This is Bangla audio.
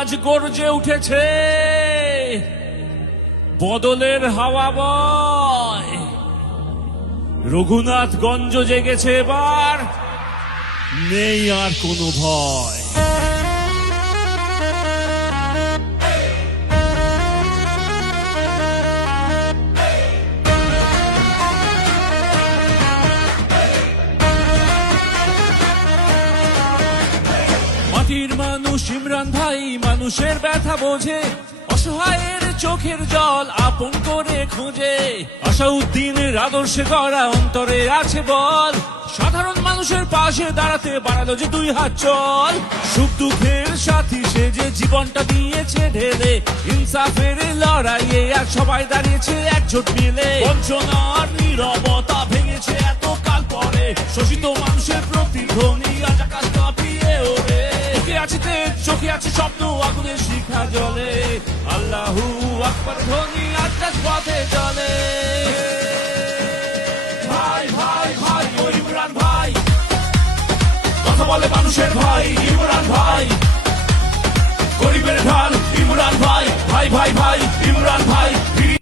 আজ গর্জে উঠেছে, বদলের হাওয়া বয়। রঘুনাথগঞ্জ জেগেছে এবার, নেই আর কোনো ভয়। মাটির মানুষ ইমরান ভাই মানুষের ব্যথা বোঝে, অসহায়ের চোখের জল আপন করে খোঁজে। আসাউদ্দিনের আদর্শে গড়া অন্তরে আছে বল, সাধারণ মানুষের পাশে দাঁড়াতে বাড়ালো যে 2 হাত চল। সুখ দুঃখের সাথী সে যে জীবনটা দিয়েছে ঢেলে, ইনসাফের লড়াইয়ে আর সবাই দাঁড়িয়েছে একজোট মিলে। বঞ্চনার নীরবতা ভেঙেছে এত কাল পরে, শোষিত মানুষের প্রতিধ্বনি আজ আকাশ কাঁপিয়ে ওরে। চোখে আছে তেজ, চোখে আছে স্বপ্ন, আগুনের শিখা জ্বলে। আল্লাহু আকবার ধ্বনি আজ পথে চলে। ভাই ভাই ভাই ও ইমরান ভাই, কথা বলে মানুষের ভাই ইমরান ভাই। গরিবের ঢাল ইমরান ভাই, ভাই ভাই ভাই ইমরান